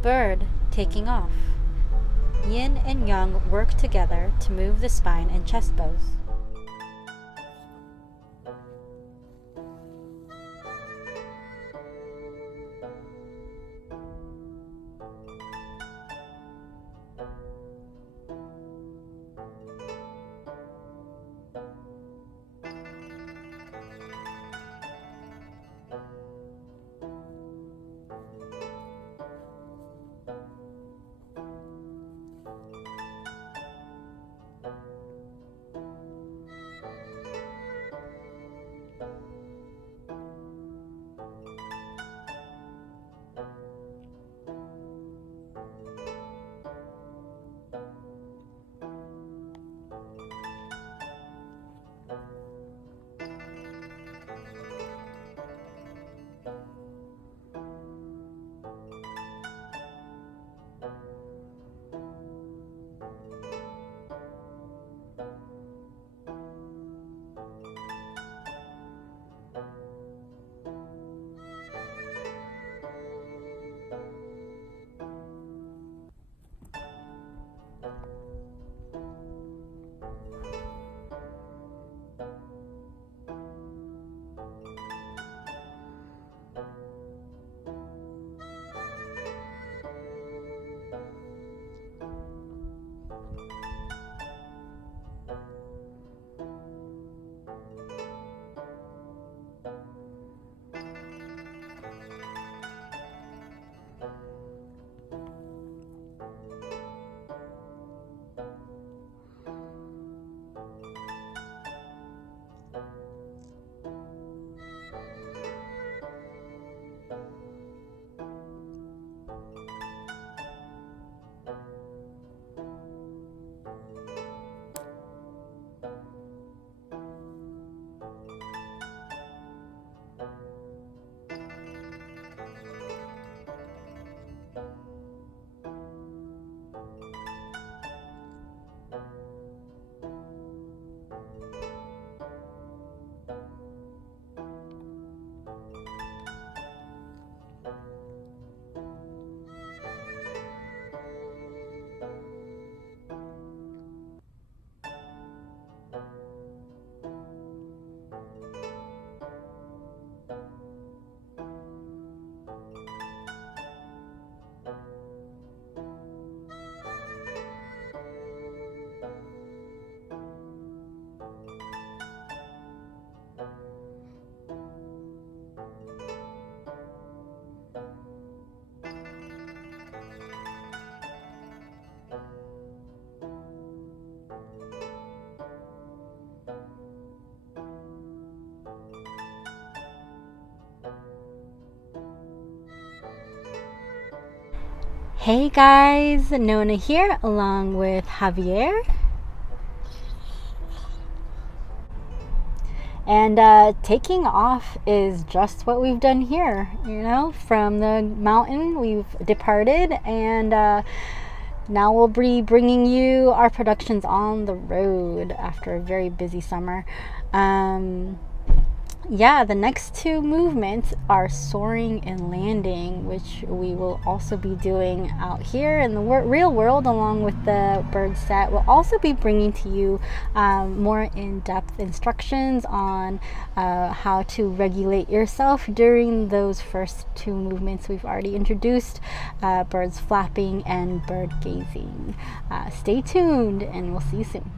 Bird taking off. Yin and yang work together to move the spine and chest bones. Hey guys, Nona here along with Javier. And taking off is just what we've done here. From the mountain we've departed, and now we'll be bringing you our productions on the road after a very busy summer. The next two movements are soaring and landing, which we will also be doing out here in the real world along with the bird set. We'll also be bringing to you more in-depth instructions on how to regulate yourself during those first two movements we've already introduced, birds flapping and bird gazing. Stay tuned and we'll see you soon.